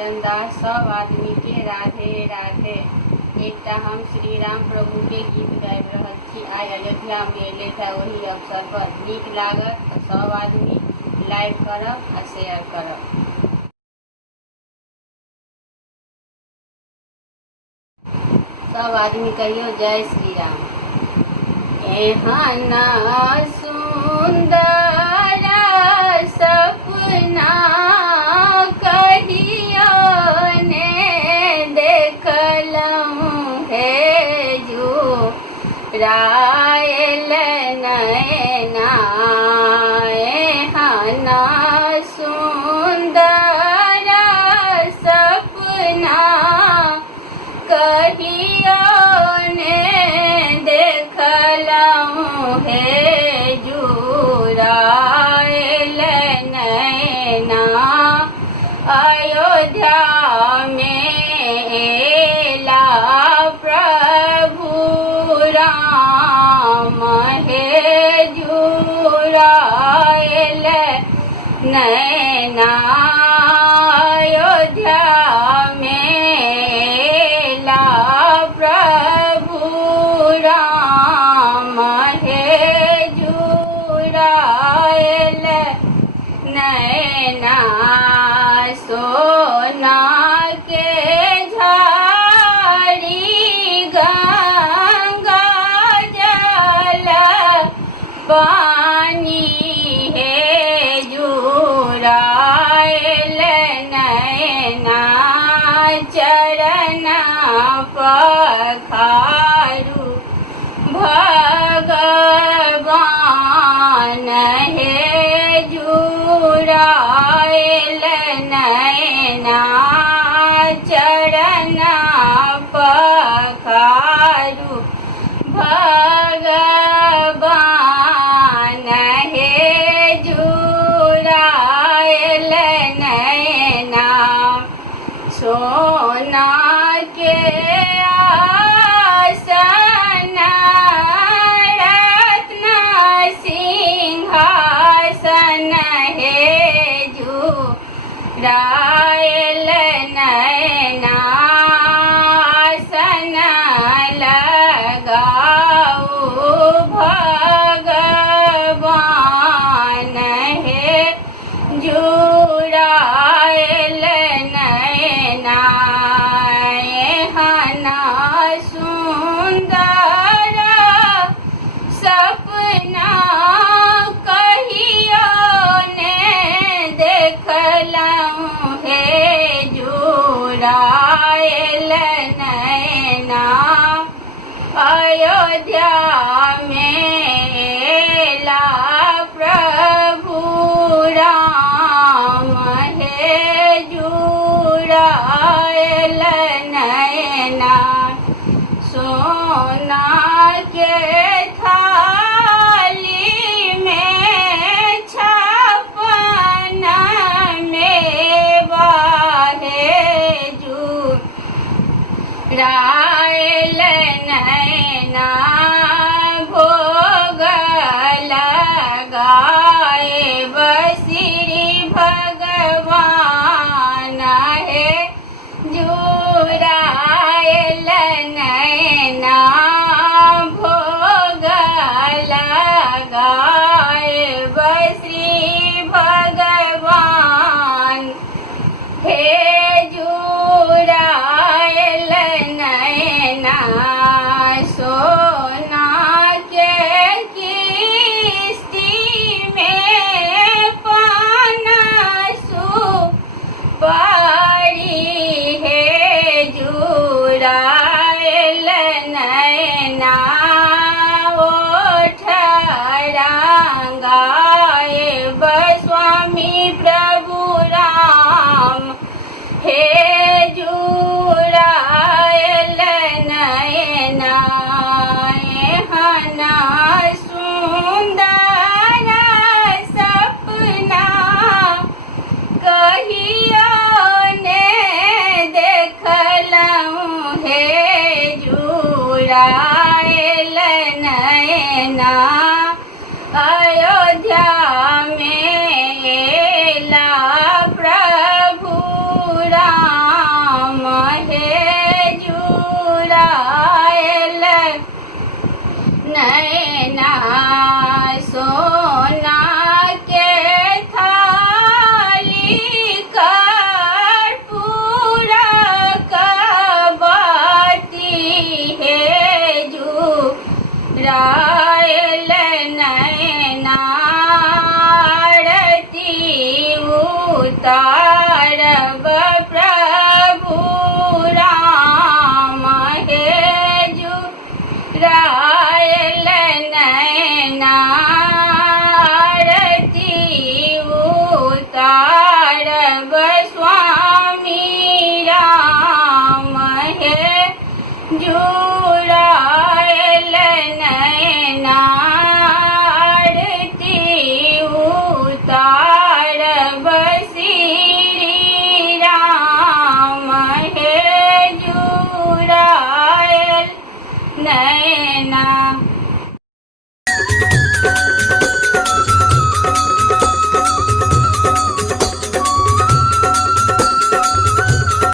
चंदा सब आदमी के राधे राधे। एकटा हम श्री राम प्रभु के गीत गाबि रहल छी। आइ अयोध्या में एले था वही अवसर पर नीक लागत तो सब आदमी लाइक करब आ शेयर करब। सब आदमी कहियो जय श्री राम। एहन सुंदर सपना कहियो ने देखलहुँ हे जुड़ायल नैना। एहन सुंदर सपना कहियो ने देखलहुँ हे जुड़ायल नैना। अयोध्या में एला प्रभु राम हे जुड़ायल नैना। अयोध्या में एला प्रभु राम हे जुड़ायल नैना। सोना के झाड़ी गंगा जल पानी हे जुड़ायल नैना। चरण पखारु भगवान हे जुड़ायल नैना। चरण पखारु भगवान हे जुड़ायल नैना। सोना के आसन रत्न सिंहासन हे जुड़ायल नैना। आसन लगाऊ भगवान हे जुड़ायल नैना। एहन सुंदर सपना कहियो ने देखलहुँ हे जुड़ायल नैना। अयोध्या में एला प्रभु राम हे जुड़ायल नैना। सोना के थाली में छप्पन मेवा हे जुड़ायल नैना। भोग लगाए श्री भगवान हे जुड़ायल नैना। भोग लगाए श्री भगवान हे जुड़ायल नैना। सोना के किस्ती में पान सुपारी हे जुड़ायल नैना। ओठ रंगाए स्वामी प्रभु राम हे जुड़ायल नैना। एहन सुंदर सपना कहियो ने देखलहुँ हे जुड़ायल नैना। अयोध्या में एला प्रभु राम उतारब प्रभु राम हे जुरायल नैना आरती उतारब स्वामी राम हे जुरायल नैना आरती उतारब श्री राम हे जुरायल नैना।